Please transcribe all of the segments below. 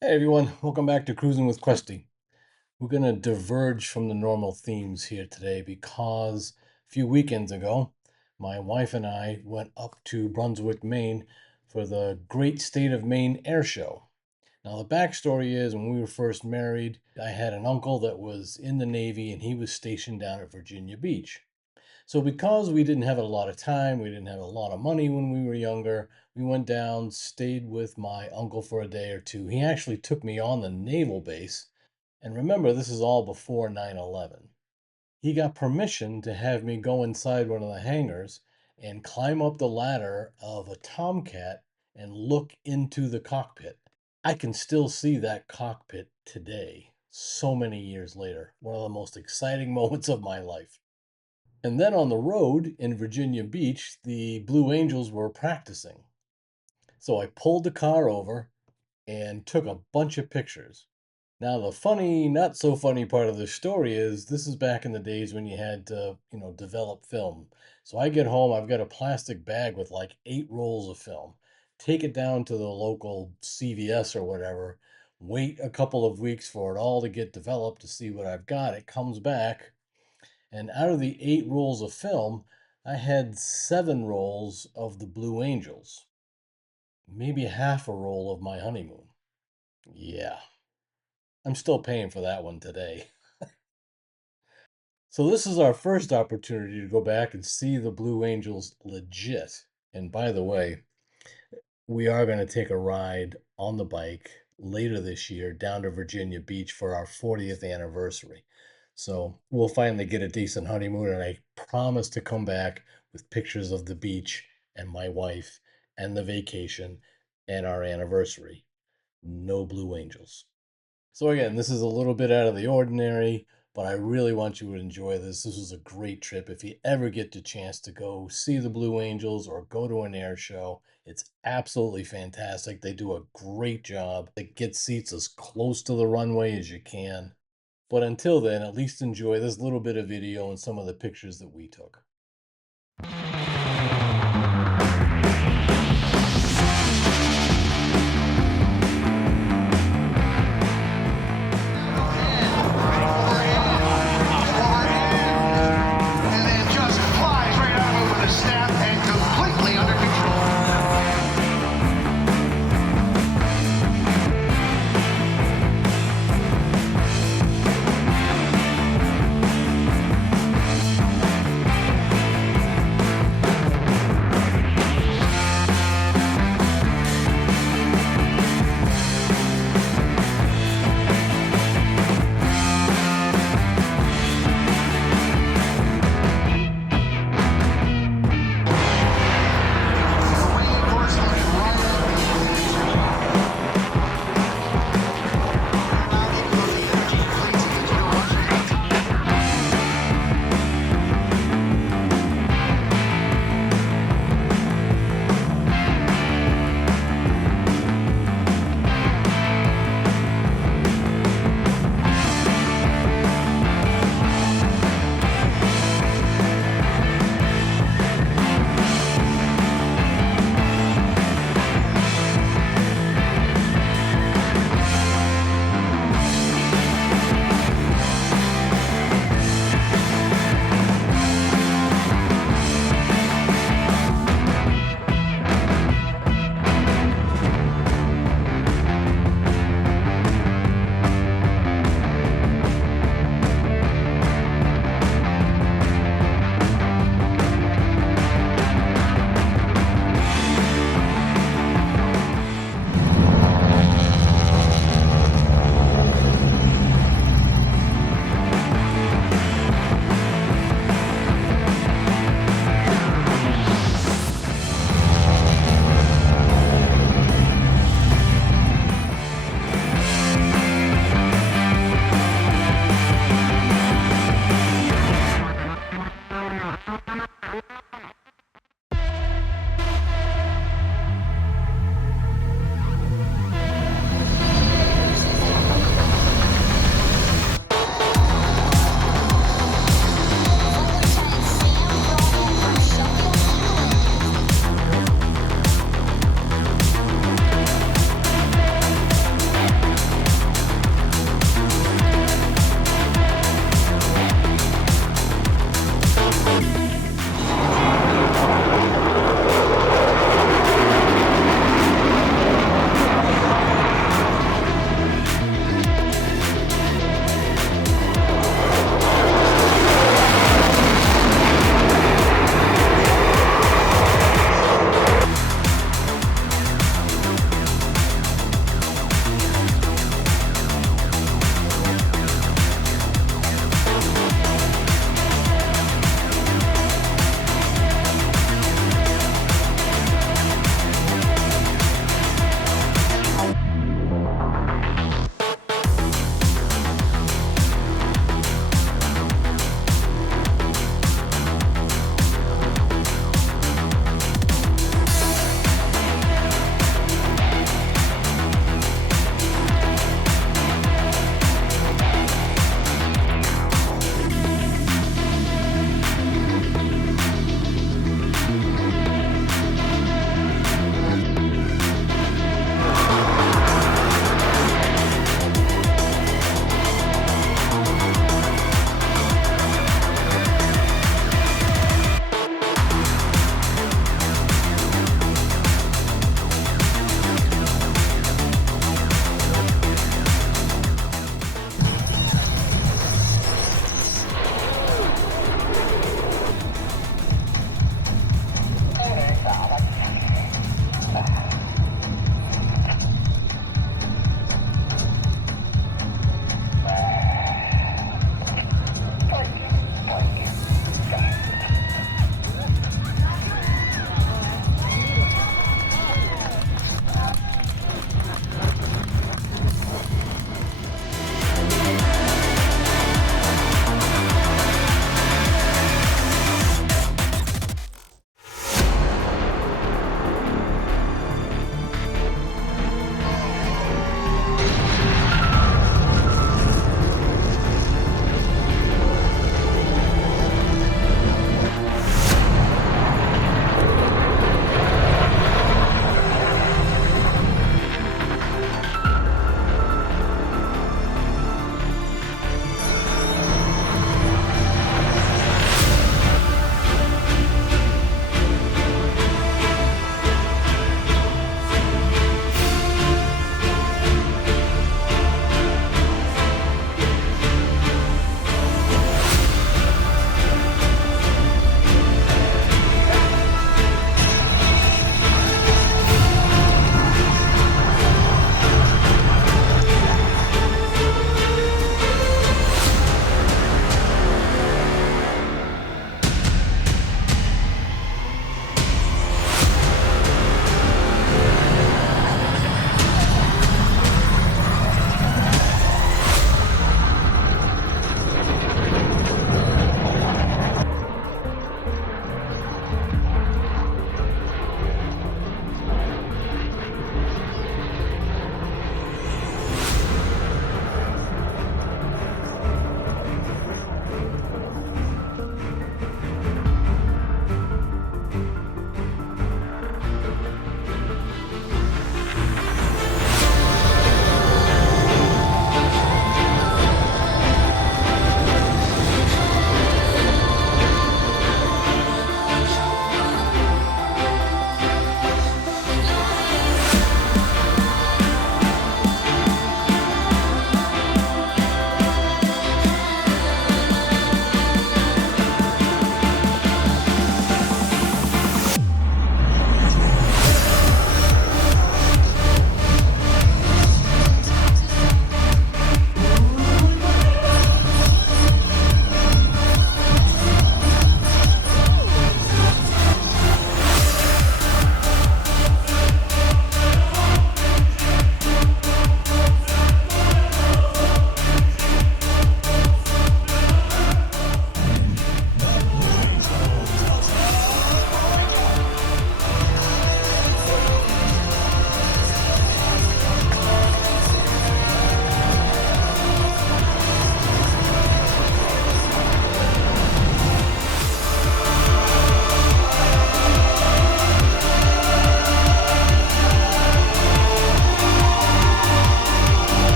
Hey everyone, welcome back to Cruising with Questy. We're going to diverge from the normal themes here today because a few weekends ago, my wife and I went up to Brunswick, Maine for the Great State of Maine Air Show. Now, the backstory is when we were first married, I had an uncle that was in the Navy and he was stationed down at Virginia Beach. So, because we didn't have a lot of time, we didn't have a lot of money when we were younger, we went down, stayed with my uncle for a day or two. He actually took me on the naval base. And remember, this is all before 9/11. He got permission to have me go inside one of the hangars and climb up the ladder of a Tomcat and look into the cockpit. I can still see that cockpit today, so many years later. One of the most exciting moments of my life. And then on the road in Virginia Beach, the Blue Angels were practicing. So I pulled the car over and took a bunch of pictures. Now, the funny, not so funny part of the story is this is back in the days when you had to, develop film. So I get home, I've got a plastic bag with like 8 rolls of film. Take it down to the local CVS or whatever, wait a couple of weeks for it all to get developed to see what I've got. It comes back, and out of the 8 rolls of film, I had 7 rolls of the Blue Angels, maybe half a roll of my honeymoon. Yeah, I'm still paying for that one today. So this is our first opportunity to go back and see the Blue Angels legit. And by the way, we are going to take a ride on the bike later this year down to Virginia Beach for our 40th anniversary. So we'll finally get a decent honeymoon, and I promise to come back with pictures of the beach and my wife and the vacation and our anniversary. No Blue Angels. So again, this is a little bit out of the ordinary, but I really want you to enjoy this. This was a great trip. If you ever get the chance to go see the Blue Angels or go to an air show, it's absolutely fantastic. They do a great job. They get seats as close to the runway as you can. But until then, at least enjoy this little bit of video and some of the pictures that we took. And then just flies right out over the snap and completely under control.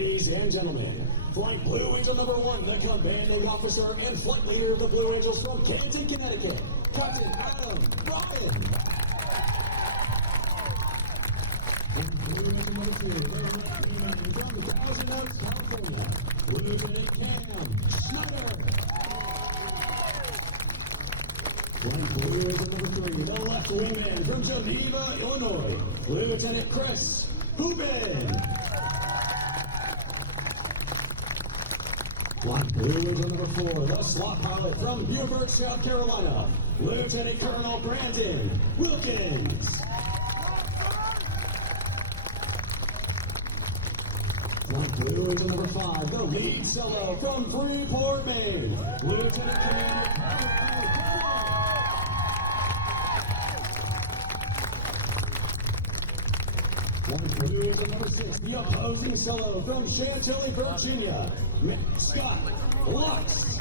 Ladies and gentlemen, Flight Blue Angel number 1, the commanding officer and flight leader of the Blue Angels from Canton, Connecticut, Captain Adam Ryan. And Blue Angel number 2, from Thousand Oaks, California, Lieutenant Cam Schneider. Flight Blue Angel number 3, the left wingman from Geneva, Illinois, Lieutenant Chris Hubin. Flight Blue Angel number 4, the slot pilot from Beaufort, South Carolina, Lieutenant Colonel Brandon Wilkins. Flight Blue Angel number 5, the lead solo from Freeport, Maine, Lieutenant Commander Flight Blue Angel number 6, the opposing solo from Chantilly, Virginia, Scott Lux.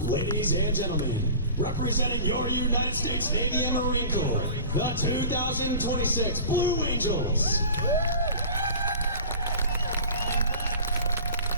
Ladies and gentlemen, representing your United States Navy and Marine Corps, the 2026 Blue Angels.